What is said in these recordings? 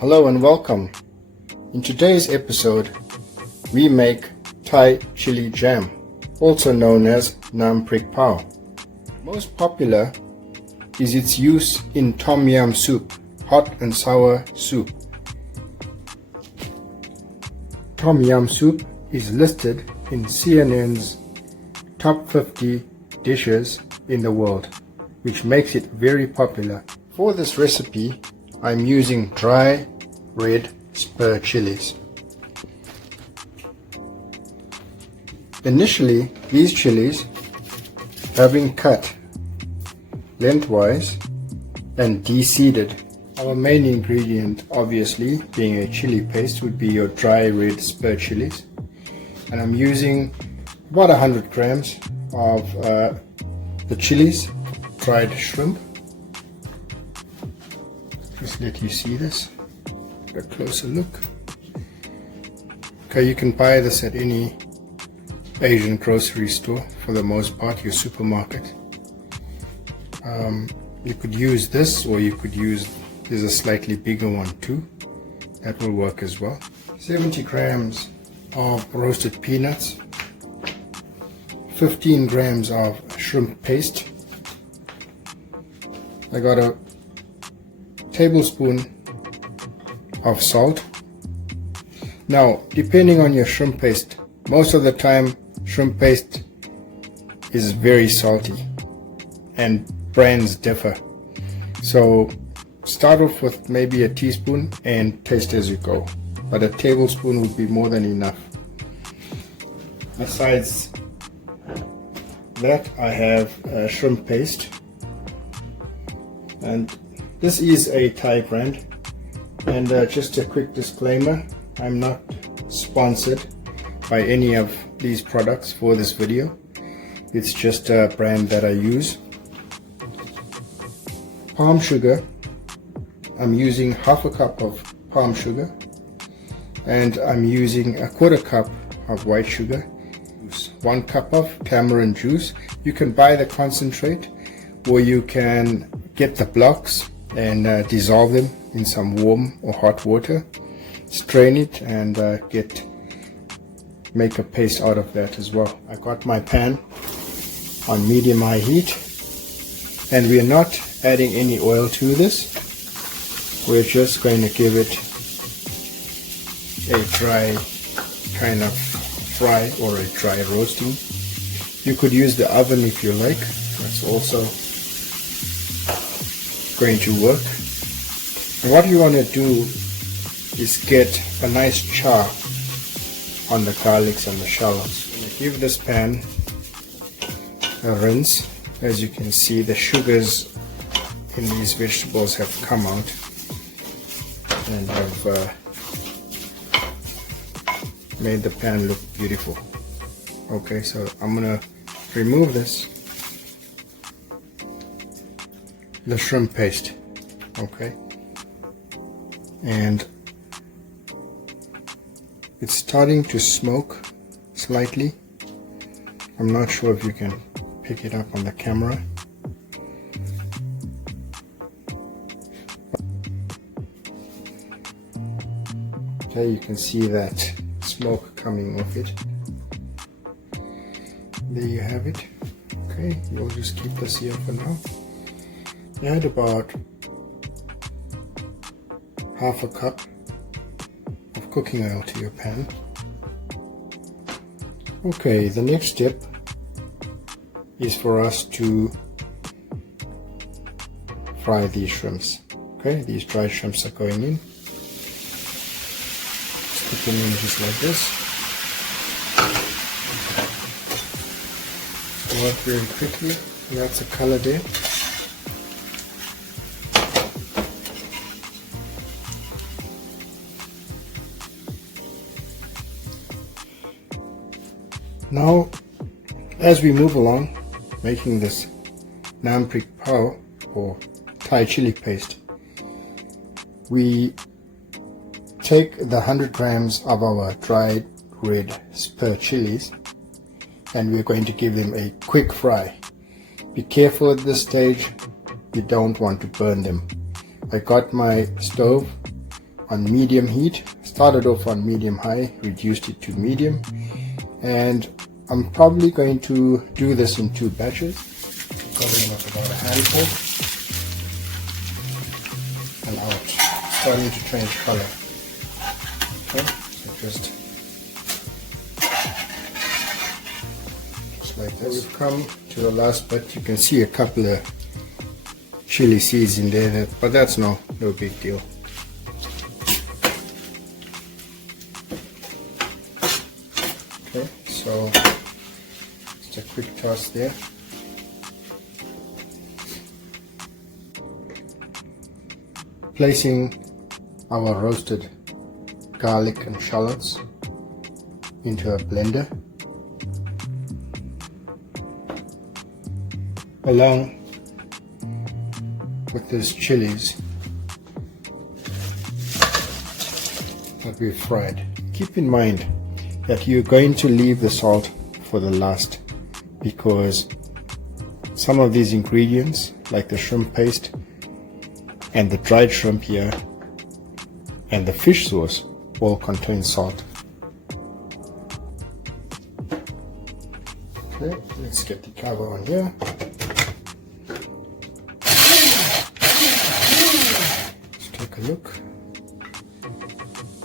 Hello and welcome. In today's episode, we make Thai chili jam, also known as Nam Prik Pao. Most popular is its use in tom yum soup, hot and sour soup. Tom yum soup is listed in CNN's top 50 dishes in the world, which makes it very popular. For this recipe, I'm using dry red spur chilies. Initially, these chilies have been cut lengthwise and de-seeded. Our main ingredient, obviously, being a chili paste, would be your dry red spur chilies. And I'm using about 100 grams of the chilies, dried shrimp. Just let you see this, a closer look. Okay, you can buy this at any Asian grocery store, for the most part, your supermarket. You could use this, or you could use, there's a slightly bigger one too, that will work as well. 70 grams of roasted peanuts, 15 grams of shrimp paste. I got a tablespoon of salt. Now, depending on your shrimp paste, most of the time shrimp paste is very salty and brands differ. So start off with maybe a teaspoon and taste as you go, but a tablespoon would be more than enough. Besides that, I have shrimp paste, and this is a Thai brand. And just a quick disclaimer, I'm not sponsored by any of these products for this video. It's just a brand that I use. Palm sugar, I'm using half a cup of palm sugar, and I'm using a quarter cup of white sugar, 1 cup of tamarind juice. You can buy the concentrate, or you can get the blocks and dissolve them in some warm or hot water, strain it, and make a paste out of that as well. I got my pan on medium high heat, and we are not adding any oil to this. We're just going to give it a dry kind of fry or a dry roasting. You could use the oven if you like, that's also going to work. And what you want to do is get a nice char on the garlics and the shallots. I'm going to give this pan a rinse. As you can see, the sugars in these vegetables have come out and have made the pan look beautiful. Okay, so I'm going to remove the shrimp paste. Okay, and it's starting to smoke slightly. I'm not sure if you can pick it up on the camera. Okay, you can see that smoke coming off it. There you have it. Okay, we'll just keep this here for now. Add about half a cup of cooking oil to your pan. Okay, the next step is for us to fry these shrimps. Okay, these dry shrimps are going in. Stick them in just like this. Work very quickly. That's a color there. Now, as we move along making this Nam Prik Pao or Thai chili paste, we take the 100 grams of our dried red spur chilies and we're going to give them a quick fry. Be careful at this stage, you don't want to burn them. I got my stove on medium heat. Started off on medium high, reduced it to medium, and I'm probably going to do this in 2 batches. Starting with about a handful and out, starting to change color. Okay, so just like this. We've come to the last bit. You can see a couple of chili seeds in there, but that's no big deal. Okay, so just a quick toss there. Placing our roasted garlic and shallots into a blender, along with these chilies that we've fried. Keep in mind that you're going to leave the salt for the last, because some of these ingredients, like the shrimp paste and the dried shrimp here and the fish sauce, all contain salt. Okay, let's get the cover on here. Let's take a look.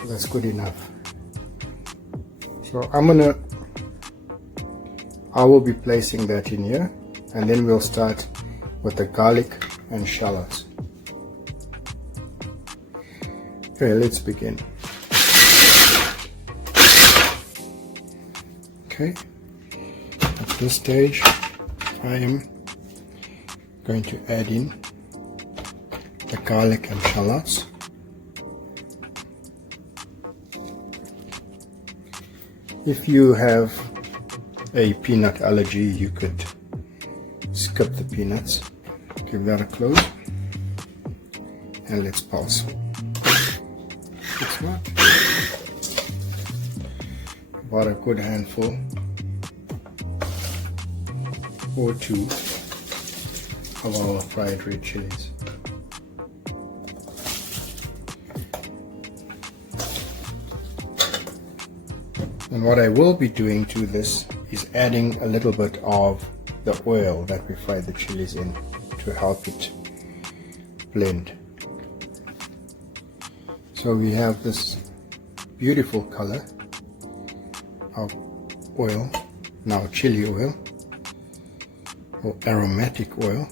That's good enough. So I will be placing that in here, and then we'll start with the garlic and shallots. Okay, let's begin. Okay, at this stage I am going to add in the garlic and shallots. If you have a peanut allergy, you could skip the peanuts. Give that a close and let's pulse. It's not about a good handful or 2 of our fried red chilies. And what I will be doing to this is adding a little bit of the oil that we fried the chilies in to help it blend. So we have this beautiful color of oil, now chili oil or aromatic oil,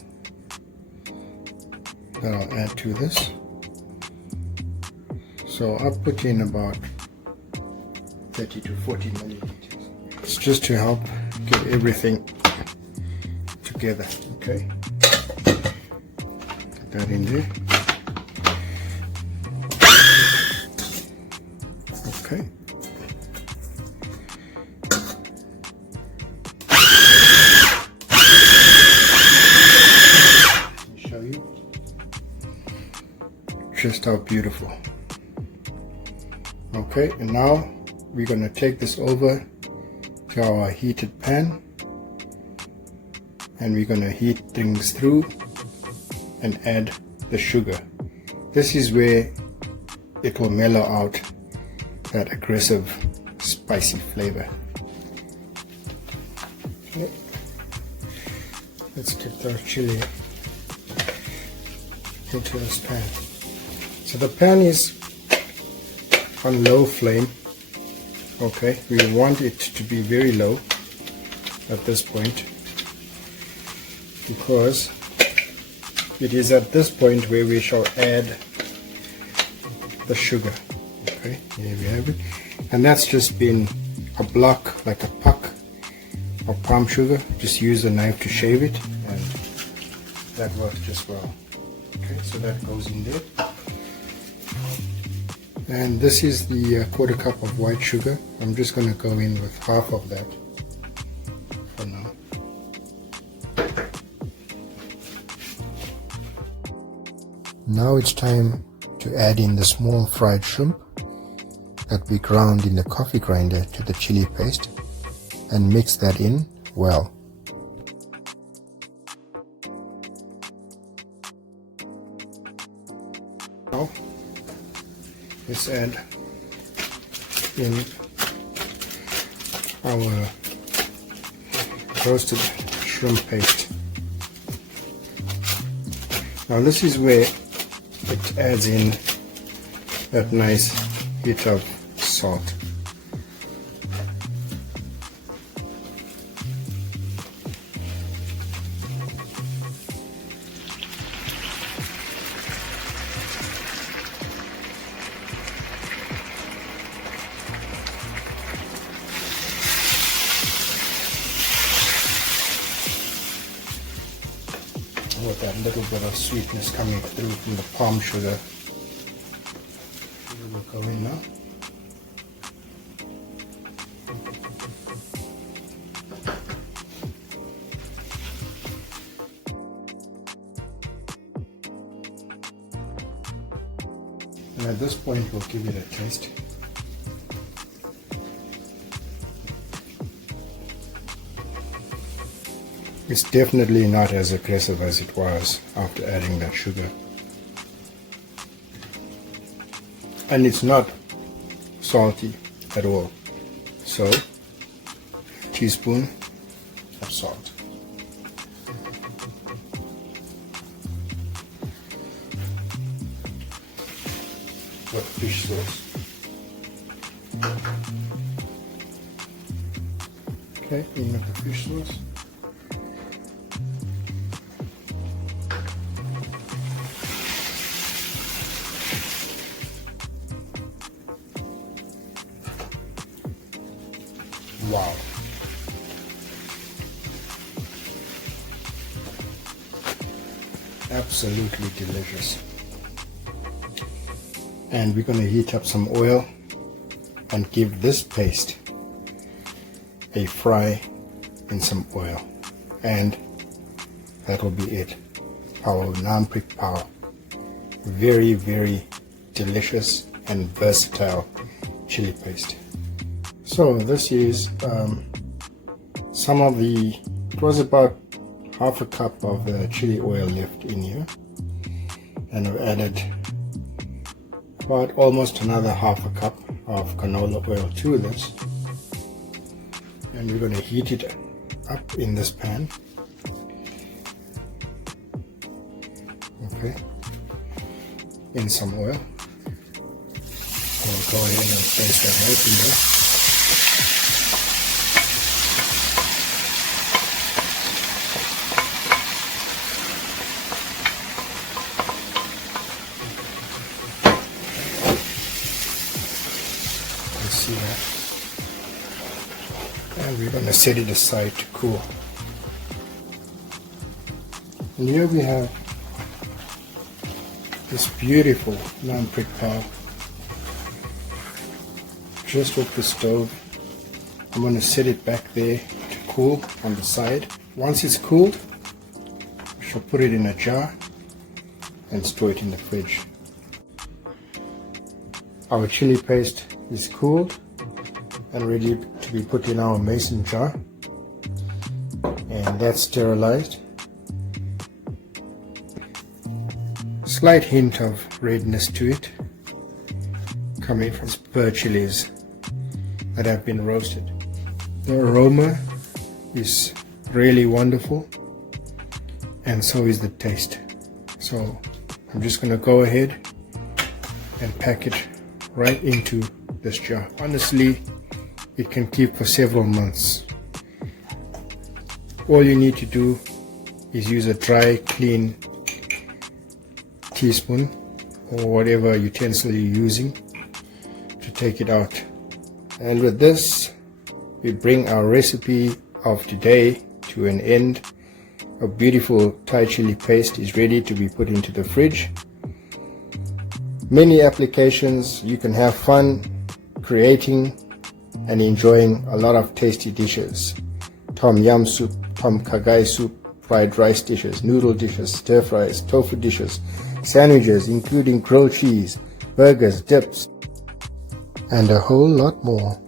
that I'll add to this. So I'll put in about 30 to 40 milliliters. It's just to help get everything together. Okay, get that in there. Okay. Let me show you just how beautiful. Okay, and now we're going to take this over to our heated pan, and we're going to heat things through and add the sugar. This is where it will mellow out that aggressive spicy flavor. Okay. Let's get the chili into this pan. So the pan is on low flame. Okay, we want it to be very low at this point, because it is at this point where we shall add the sugar. Okay, here we have it, and that's just been a block, like a puck of palm sugar. Just use a knife to shave it, and that works just well. Okay, so that goes in there. And this is the 1/4 cup of white sugar. I'm just going to go in with half of that for now. Now it's time to add in the small fried shrimp that we ground in the coffee grinder to the chili paste, and mix that in well. Now Let's add in our roasted shrimp paste. Now this is where it adds in that nice hit of salt. With that little bit of sweetness coming through from the palm sugar. Sugar will go in now. And at this point we'll give it a taste. It's definitely not as aggressive as it was after adding that sugar. And it's not salty at all. So, teaspoon of salt. With fish sauce. Okay, in with the fish sauce. Wow. Absolutely delicious. And we're going to heat up some oil and give this paste a fry in some oil. And that will be it. Our Nam Prik Pao. Very, very delicious and versatile chili paste. So this is some of the, it was about half a cup of the chili oil left in here, and I've added about almost another half a cup of canola oil to this, and we're going to heat it up in this pan. Okay, in some oil. We'll go ahead and place that right in there. See that, and we're going to set it aside to cool. And here we have this beautiful Nam Prik Pao just off the stove. I'm going to set it back there to cool on the side. Once it's cooled, I shall put it in a jar and store it in the fridge. Our chili paste is cooled and ready to be put in our mason jar, and that's sterilized. Slight hint of redness to it coming from spur chilies that have been roasted. The aroma is really wonderful, and so is the taste. So I'm just going to go ahead and pack it right into this jar. Honestly, it can keep for several months. All you need to do is use a dry, clean teaspoon or whatever utensil you're using to take it out. And with this, we bring our recipe of today to an end. A beautiful Thai chili paste is ready to be put into the fridge. Many applications. You can have fun creating and enjoying a lot of tasty dishes. Tom yum soup, tom kha gai soup, fried rice dishes, noodle dishes, stir fries, tofu dishes, sandwiches including grilled cheese, burgers, dips, and a whole lot more.